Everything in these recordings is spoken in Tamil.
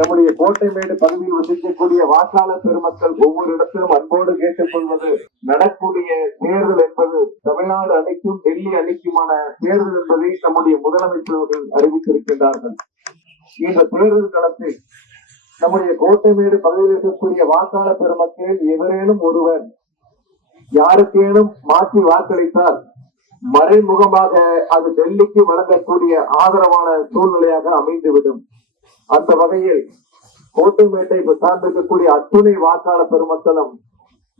நம்முடைய கோட்டைமேடு பகுதியில் வசிக்கக்கூடிய வாக்காளர் பெருமக்கள் ஒவ்வொரு இடத்திலும் அன்போடு கேட்டுக் கொள்வது, நடக்கூடிய தேர்தல் என்பது தமிழ்நாடு அணிக்கும் டெல்லி அணிக்குமான தேர்தல் என்பதை நம்முடைய முதலமைச்சர்கள் அறிவித்திருக்கின்றார்கள். இந்த தேர்தல் களத்தில் நம்முடைய கோட்டைமேடு பகுதியில் இருக்கக்கூடிய வாக்காளர் பெருமக்கள் எவரேனும் ஒருவர் யாருக்கேனும் மாற்றி வாக்களித்தால் மறைமுகமாக அது டெல்லிக்கு வழங்கக்கூடிய ஆதரவான சூழ்நிலையாக அமைந்துவிடும். அந்த வகையில் கோட்டைமேட்டை சார்ந்திருக்கக்கூடிய அத்துணை வாக்காளர் பெருமக்களும்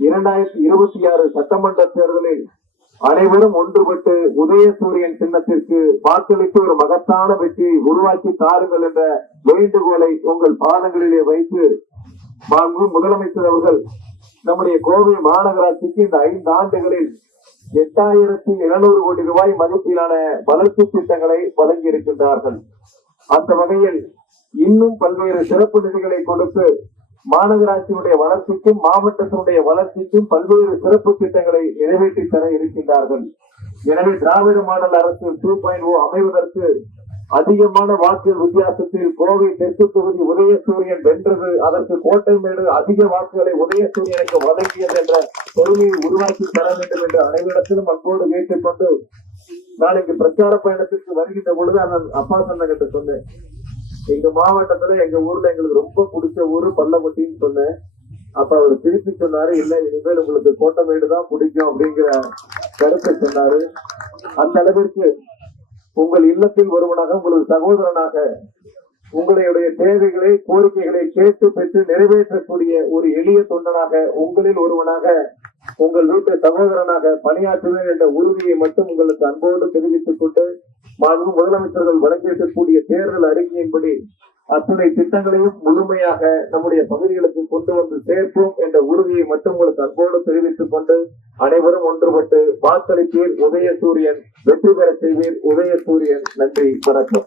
2026 சட்டமன்ற தேர்தலில் அனைவரும் ஒன்றுபட்டு உதயசூரியன் சின்னத்திற்கு வாக்களித்து ஒரு மகத்தான வெற்றியை உருவாக்கி தாருங்கள் என்ற வேண்டுகோளை உங்கள் பாதங்களிலே வைத்து முதலமைச்சர் அவர்கள் நம்முடைய கோவை மாநகராட்சிக்கு இந்த 5 ஆண்டுகளில் 8200 கோடி ரூபாய் மதிப்பிலான வளர்ச்சி திட்டங்களை வழங்கி இருக்கின்றார்கள். அந்த வகையில் இன்னும் பல்வேறு சிறப்பு நிதிகளை கொடுத்து மாநகராட்சியினுடைய வளர்ச்சிக்கும் மாவட்டத்தினுடைய வளர்ச்சிக்கும் பல்வேறு சிறப்பு திட்டங்களை நிறைவேற்றி தர இருக்கின்றார்கள். எனவே திராவிட மாடல் அரசு 2.0 அமைவதற்கு அதிகமான வாக்கு வித்தியாசத்தில் கோவை தெற்கு தொகுதி உதயசூரியன் வென்றது. அதற்கு கோட்டைமேடு அதிக வாக்குகளை உதயசூரியனுக்கு வழங்கியது என்ற பெருமையை உருவாக்கி தர வேண்டும் என்று அனைவரிடத்திலும் அன்போடு கேட்டுக்கொண்டு, நான் இங்கு பிரச்சார பயணத்திற்கு வருகின்ற பொழுது நான் அப்பா சொன்ன சொன்னேன், எங்க மாவட்டத்துல எங்க ஊர்ல எங்களுக்கு ரொம்ப பிடிச்ச ஊரு பள்ளப்பட்டின்னு சொன்னேன். அப்ப அவர் திருப்பி சொன்னாரு, இல்ல இனிமேல் உங்களுக்கு கோட்டைமேடு தான் பிடிக்கும் அப்படிங்கிற கருத்தை சொன்னாரு. அந்த அளவிற்கு உங்கள் இல்லத்தில் ஒருவனாக, உங்களுக்கு சகோதரனாக, உங்களுடைய தேவைகளை கோரிக்கைகளை கேட்டு பெற்று நிறைவேற்றக்கூடிய ஒரு எளிய தொண்டனாக, உங்களில் ஒருவனாக, உங்கள் வீட்டு சகோதரனாக பணியாற்றுவேன் என்ற உறுதியை மட்டும் உங்களுக்கு அன்போடு தெரிவித்துக் கொண்டு, முதலமைச்சர்கள் வழங்கியிருக்கக்கூடிய தேர்தல் அறிக்கையின்படி அத்துணை திட்டங்களையும் முழுமையாக நம்முடைய பகுதிகளுக்கு கொண்டு வந்து சேர்ப்போம் என்ற உறுதியை மட்டும் உங்களுக்கு அன்போடு தெரிவித்துக் கொண்டு, அனைவரும் ஒன்றுபட்டு வாக்களிப்பீர் உதயசூரியன், வெற்றி பெற செய்வீர் உதயசூரியன். நன்றி, வணக்கம்.